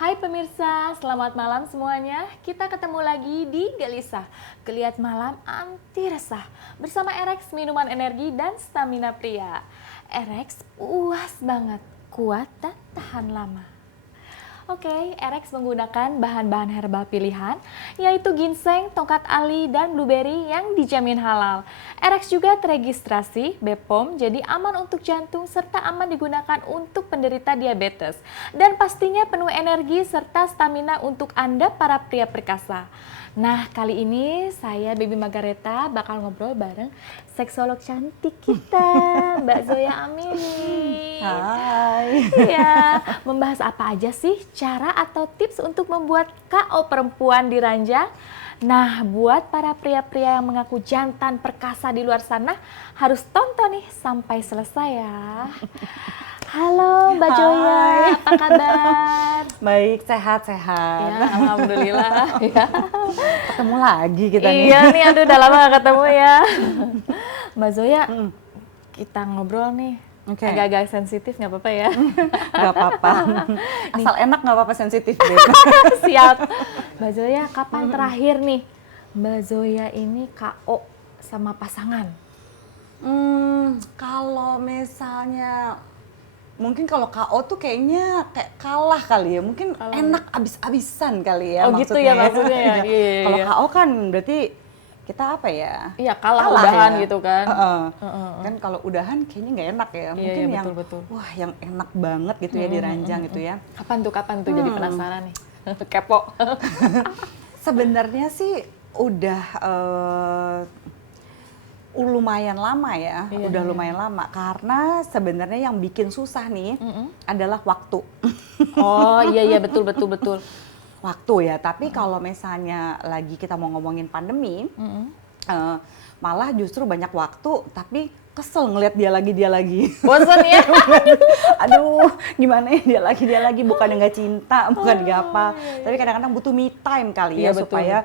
Hai pemirsa, selamat malam semuanya. Kita ketemu lagi di Gelisah, Geliat Malam Anti Resah bersama Erex Minuman Energi dan Stamina Pria. Erex puas banget, kuat dan tahan lama. Oke, Erex menggunakan bahan-bahan herbal pilihan, yaitu ginseng, tongkat ali, dan blueberry yang dijamin halal. Erex juga teregistrasi BPOM, jadi aman untuk jantung serta aman digunakan untuk penderita diabetes. Dan pastinya penuh energi serta stamina untuk Anda para pria perkasa. Nah, kali ini saya Baby Margareta bakal ngobrol bareng seksolog cantik kita, Mbak Zoya Amini. Hai. Iya, membahas apa aja sih cara atau tips untuk membuat KO perempuan di ranjang? Nah, buat para pria-pria yang mengaku jantan perkasa di luar sana, harus tonton nih sampai selesai ya. Halo Mbak Joya, apa kabar? Baik, sehat-sehat. Ya, alhamdulillah. Ya. Ketemu lagi kita nih. Iya nih, aduh udah lama gak ketemu ya. Mbak Zoya, kita ngobrol nih. Oke. Agak-agak sensitif nggak apa-apa ya? Gak apa-apa. Asal enak gak apa-apa sensitif deh. Siap. Mbak Zoya, kapan terakhir nih Mbak Zoya ini KO sama pasangan? Kalau misalnya mungkin kalau KO tuh kayaknya kayak kalah kali ya. Mungkin enak abis-abisan kali ya Oh gitu ya maksudnya ya? Iya. Iya. Kalau KO kan berarti kita apa ya? Iya, kalah udahan ya. gitu kan. Kan kalau udahan kayaknya nggak enak ya. Mungkin iya, yang betul. wah yang enak banget gitu ya di ranjang gitu ya. Kapan tuh jadi penasaran nih? Kepo. Sebenarnya sih udah lumayan lama ya, udah lumayan lama karena sebenarnya yang bikin susah nih adalah waktu. Oh iya betul. Waktu ya, tapi kalau misalnya lagi kita mau ngomongin pandemi, malah justru banyak waktu, tapi kesel ngelihat dia lagi. Bosan ya? Aduh, gimana ya dia lagi bukan nggak cinta, bukan nggak apa, tapi kadang-kadang butuh me time kali ya, supaya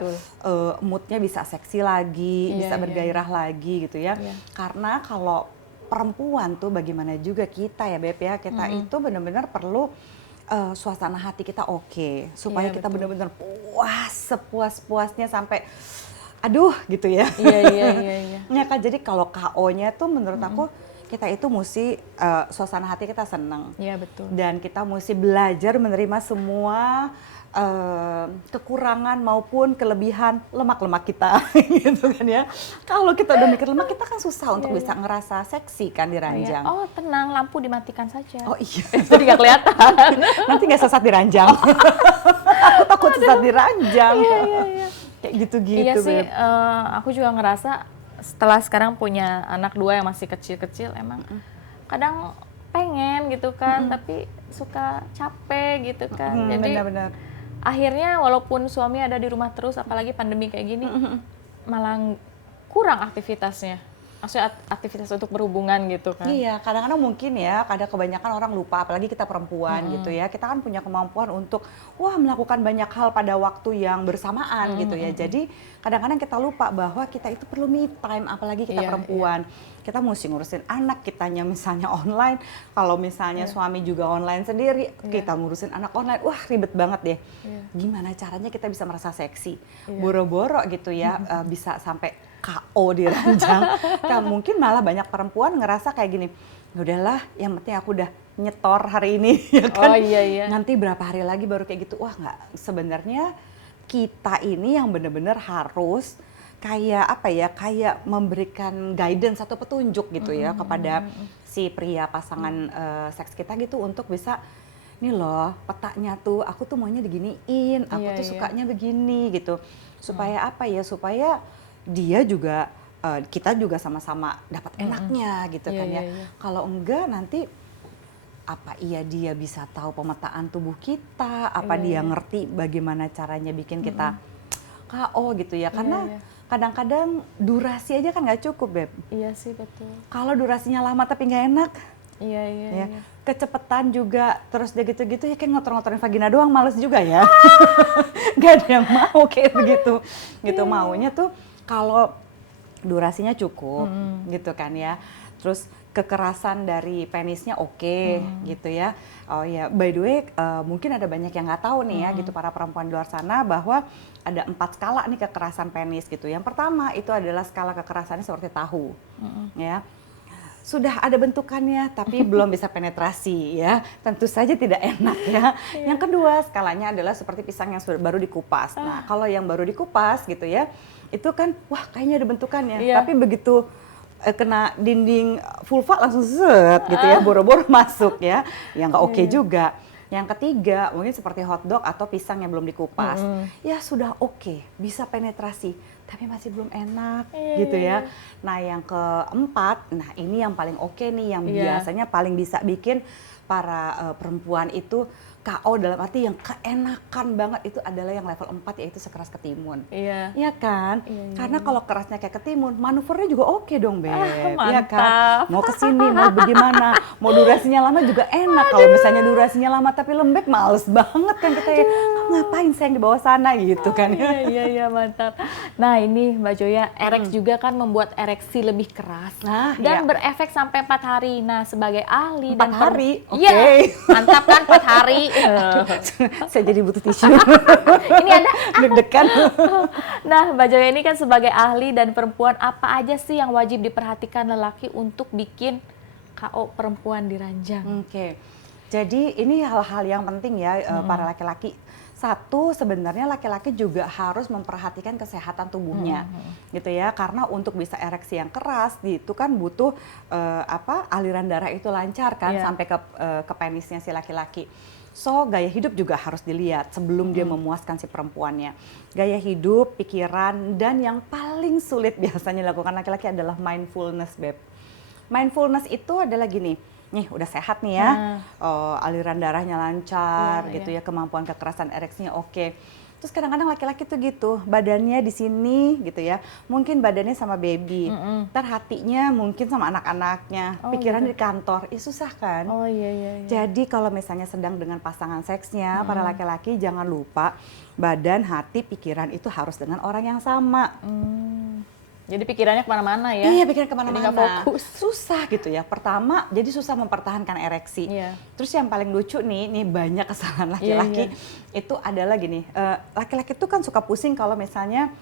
moodnya bisa seksi lagi, bisa bergairah lagi gitu ya. Karena kalau perempuan tuh bagaimana juga kita ya Beb ya, kita itu benar-benar perlu suasana hati kita oke, supaya kita benar-benar puas sepuas-puasnya sampai aduh gitu ya. Iya. Ya kan, jadi kalau KO-nya tuh menurut aku kita itu mesti suasana hati kita seneng. Iya betul. Dan kita mesti belajar menerima semua kekurangan maupun kelebihan lemak-lemak kita gitu kan ya. Kalau kita udah mikir lemak, kita kan susah untuk bisa ngerasa seksi kan di ranjang. Oh tenang, lampu dimatikan saja. Oh iya. Jadi nggak kelihatan. Nanti nggak sesat di ranjang. Aku takut sesat di ranjang. Iya. Kayak gitu-gitu. Iya sih, aku juga ngerasa setelah sekarang punya anak 2 yang masih kecil-kecil, emang kadang pengen gitu kan, tapi suka capek gitu kan. Jadi benar-benar. akhirnya walaupun suami ada di rumah terus, apalagi pandemi kayak gini, malah kurang aktivitasnya. Maksudnya aktivitas untuk berhubungan gitu kan. Iya, kadang-kadang mungkin ya, kadang kebanyakan orang lupa, apalagi kita perempuan gitu ya. Kita kan punya kemampuan untuk melakukan banyak hal pada waktu yang bersamaan gitu ya. Jadi kadang-kadang kita lupa bahwa kita itu perlu me time, apalagi kita perempuan. Kita mesti ngurusin anak, kitanya misalnya online. Kalau misalnya suami juga online sendiri, kita ngurusin anak online. Wah, ribet banget deh. Gimana caranya kita bisa merasa seksi? Boro-boro gitu ya, bisa sampai KO di ranjang. Nah, mungkin malah banyak perempuan ngerasa kayak gini, udahlah yang penting aku udah nyetor hari ini ya kan. Oh iya. Nanti berapa hari lagi baru kayak gitu. Wah nggak, sebenarnya kita ini yang benar-benar harus kayak apa ya, kayak memberikan guidance atau petunjuk gitu ya kepada si pria pasangan seks kita gitu, untuk bisa nih loh petanya tuh, aku tuh maunya diginiin, aku tuh sukanya begini gitu. Supaya apa ya, supaya dia juga, kita juga sama-sama dapat enaknya gitu kan ya. Kalau enggak nanti apa iya dia bisa tahu pemetaan tubuh kita, apa dia ngerti bagaimana caranya bikin kita KO gitu ya. Karena kadang-kadang durasi aja kan nggak cukup Beb. Iya sih betul. Kalau durasinya lama tapi nggak enak, Iya. Kecepetan juga, terus dia gitu-gitu ya kayak ngotor-ngotorin vagina doang, males juga ya. Gak ada yang mau kayak begitu. Gitu maunya tuh kalau durasinya cukup gitu kan ya. Terus kekerasan dari penisnya oke, gitu ya. Oh ya, by the way, mungkin ada banyak yang nggak tahu nih ya, gitu para perempuan di luar sana bahwa ada 4 skala nih kekerasan penis gitu. Yang pertama itu adalah skala kekerasannya seperti tahu, ya. Sudah ada bentukannya tapi belum bisa penetrasi ya, tentu saja tidak enak ya. Yang kedua skalanya adalah seperti pisang yang baru dikupas. Nah kalau yang baru dikupas gitu ya, itu kan wah kayaknya ada bentukannya, tapi begitu kena dinding vulva langsung set gitu ya, boro-boro masuk ya, yang nggak oke juga. Yang ketiga mungkin seperti hotdog atau pisang yang belum dikupas, ya sudah oke, bisa penetrasi, tapi masih belum enak gitu ya. Nah yang keempat, nah ini yang paling oke nih, yang biasanya paling bisa bikin para perempuan itu KO dalam arti yang keenakan banget itu adalah yang level 4 yaitu sekeras ketimun. Iya kan? Karena kalau kerasnya kayak ketimun, manuvernya juga oke dong, Beb. Iya kan? Mau ke sini, mau bagaimana, mau durasinya lama juga enak. Kalau misalnya durasinya lama tapi lembek, males banget kan kita ya. Kamu ngapain sayang di bawah sana gitu kan. Iya, mantap. Nah ini Mbak Joya, Erex juga kan membuat ereksi lebih keras dan berefek sampai 4 hari. Nah sebagai ahli 4 hari? Oke. Iya, mantap kan 4 hari. Saya jadi butuh tisu. Ini ada deg-degan. Nah, Mbak Joya ini kan sebagai ahli dan perempuan, apa aja sih yang wajib diperhatikan lelaki untuk bikin KO perempuan di ranjang? Oke. Jadi ini hal-hal yang penting ya para laki-laki. Satu, sebenarnya laki-laki juga harus memperhatikan kesehatan tubuhnya, gitu ya. Karena untuk bisa ereksi yang keras, itu kan butuh aliran darah itu lancar kan sampai ke penisnya si laki-laki. So gaya hidup juga harus dilihat sebelum dia memuaskan si perempuannya. Gaya hidup, pikiran, dan yang paling sulit biasanya dilakukan laki-laki adalah mindfulness, Beb. Mindfulness itu adalah gini. Nih udah sehat nih ya, aliran darahnya lancar gitu ya, kemampuan kekerasan ereksinya oke. Terus kadang-kadang laki-laki tuh gitu, badannya di sini gitu ya, mungkin badannya sama baby, ntar hatinya mungkin sama anak-anaknya, pikiran di kantor, susah kan? Jadi kalau misalnya sedang dengan pasangan seksnya, para laki-laki jangan lupa badan, hati, pikiran itu harus dengan orang yang sama. Jadi pikirannya kemana-mana ya? Iya, pikiran kemana-mana. Jadi nggak fokus. Susah gitu ya. Pertama, jadi susah mempertahankan ereksi. Terus yang paling lucu nih banyak kesalahan laki-laki itu adalah gini. Laki-laki itu kan suka pusing kalau misalnya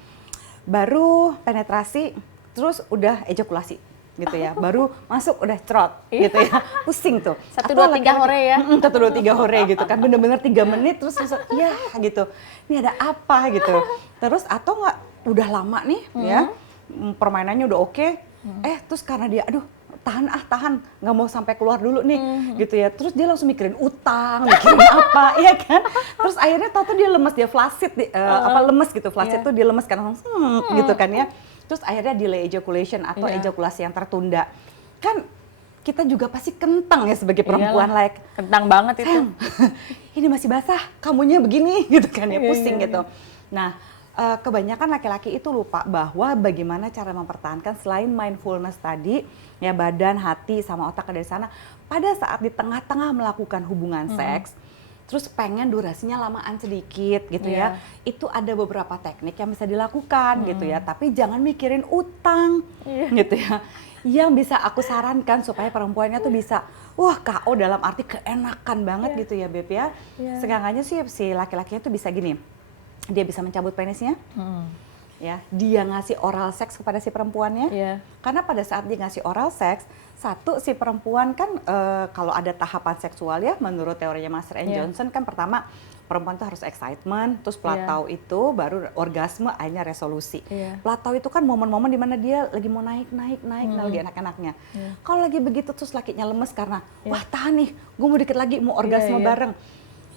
baru penetrasi, terus udah ejakulasi gitu ya. Baru masuk udah cerot gitu ya. Pusing tuh. 1, 2, 3 hore ya? 1, 2, 3 hore gitu kan. Bener-bener 3 menit terus ya gitu. Ini ada apa gitu. Terus atau nggak udah lama nih ya. Permainannya udah oke, terus karena dia aduh tahan nggak mau sampai keluar dulu nih gitu ya, terus dia langsung mikirin utang, mikirin apa ya kan, terus akhirnya tahu dia lemes, dia flaccid lemes gitu, flaccid tuh dia lemes kan gitu kan ya, terus akhirnya delay ejaculation atau ejakulasi yang tertunda kan. Kita juga pasti kentang ya sebagai perempuan, kentang banget itu. Ini masih basah, kamunya begini gitu kan ya, pusing gitu. Nah, kebanyakan laki-laki itu lupa bahwa bagaimana cara mempertahankan selain mindfulness tadi, ya badan, hati, sama otak ada di sana. Pada saat di tengah-tengah melakukan hubungan seks, terus pengen durasinya lamaan sedikit gitu ya, itu ada beberapa teknik yang bisa dilakukan gitu ya, tapi jangan mikirin utang gitu ya. Yang bisa aku sarankan supaya perempuannya tuh bisa KO dalam arti keenakan banget gitu ya, Beb ya. Seenggaknya sih si laki-lakinya tuh bisa gini. Dia bisa mencabut penisnya, ya. Dia ngasih oral seks kepada si perempuannya, karena pada saat dia ngasih oral seks, satu si perempuan kan kalau ada tahapan seksual ya, menurut teorinya Master N. Johnson kan pertama perempuan itu harus excitement, terus platau itu baru orgasme, akhirnya resolusi. Platau itu kan momen-momen dimana dia lagi mau naik, lagi enak-enaknya. Kalau lagi begitu terus lakinya lemes karena wah tahan nih, gue mau dikit lagi mau orgasme bareng.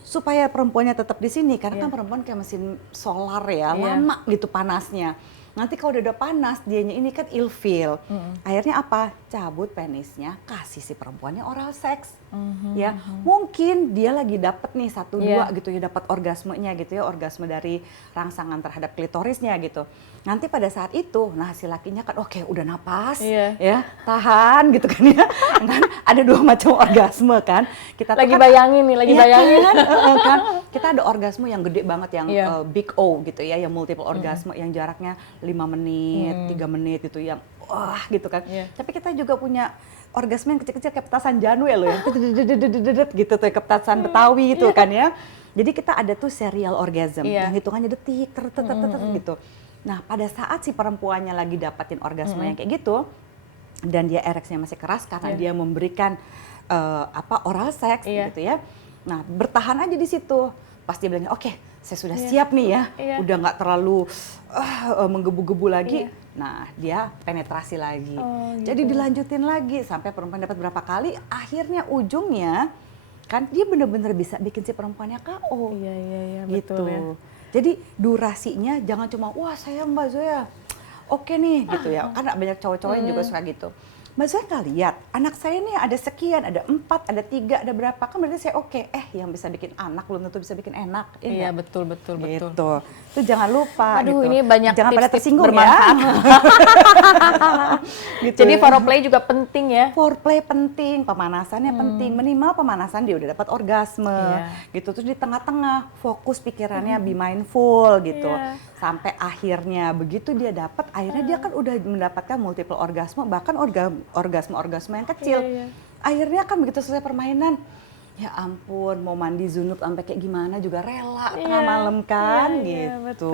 Supaya perempuannya tetap di sini, karena kan perempuan kayak mesin solar ya, lama gitu panasnya. Nanti kalau udah panas, dianya ini kan ilfeel. Akhirnya apa? Cabut penisnya, kasih si perempuannya oral seks. Ya, mungkin dia lagi dapet nih 1, 2 gitu ya, dapat orgasmenya gitu ya, orgasme dari rangsangan terhadap klitorisnya gitu. Nanti pada saat itu, nah si lakinya kan oke udah napas, ya tahan gitu kan ya. Kan ada 2 macam orgasme kan. Kita lagi kan, bayangin nih, bayangin kan. Kita ada orgasme yang gede banget yang big O gitu ya, yang multiple orgasme yang jaraknya 5 menit, 3 menit gitu yang wah gitu kan. Tapi kita juga punya orgasme yang kecil-kecil kayak petasan Janwe loh yang gitu tuh, kayak petasan Betawi gitu kan ya. Jadi kita ada tuh serial orgasm yang hitungannya detik gitu. Nah, pada saat si perempuannya lagi dapatin orgasme yang kayak gitu dan dia ereksinya masih keras karena dia memberikan oral seks gitu ya. Nah, bertahan aja di situ. Pas dia bilangnya, oke, saya sudah siap nih ya, udah nggak terlalu menggebu-gebu lagi. Nah, dia penetrasi lagi. Jadi dilanjutin lagi sampai perempuan dapat berapa kali, akhirnya ujungnya kan dia bener-bener bisa bikin si perempuannya KO. Iya, Gitu. betul ya. Jadi durasinya jangan cuma, wah saya Mbak Zoya, oke nih gitu ya. Karena banyak cowok-cowok yang juga suka gitu. Mbak Zoya nggak lihat, anak saya nih ada sekian, ada 4, ada 3, ada berapa, kan berarti saya oke. Yang bisa bikin anak belum tentu bisa bikin enak. Iya, betul. Gitu. Itu jangan lupa. Aduh, gitu. ini banyak jangan pada tips-tips tersinggung bermanfaat. ya. Gitu. Jadi foreplay juga penting ya. Foreplay penting, pemanasannya penting. Minimal pemanasan dia udah dapat orgasme. Gitu. Terus di tengah-tengah fokus pikirannya, be mindful gitu. Sampai akhirnya begitu dia dapat, akhirnya dia kan udah mendapatkan multiple orgasme, bahkan orgasme yang kecil. Akhirnya kan begitu selesai permainan, ya ampun mau mandi junub sampai kayak gimana juga rela tengah malam kan gitu.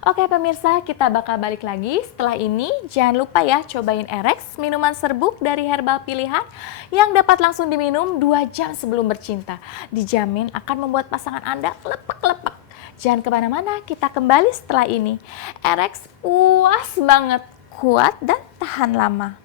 Oke pemirsa, kita bakal balik lagi setelah ini. Jangan lupa ya cobain Erex, minuman serbuk dari herbal pilihan yang dapat langsung diminum 2 jam sebelum bercinta. Dijamin akan membuat pasangan Anda lepek-lepek. Jangan kemana-mana, kita kembali setelah ini. Erex puas banget, kuat dan tahan lama.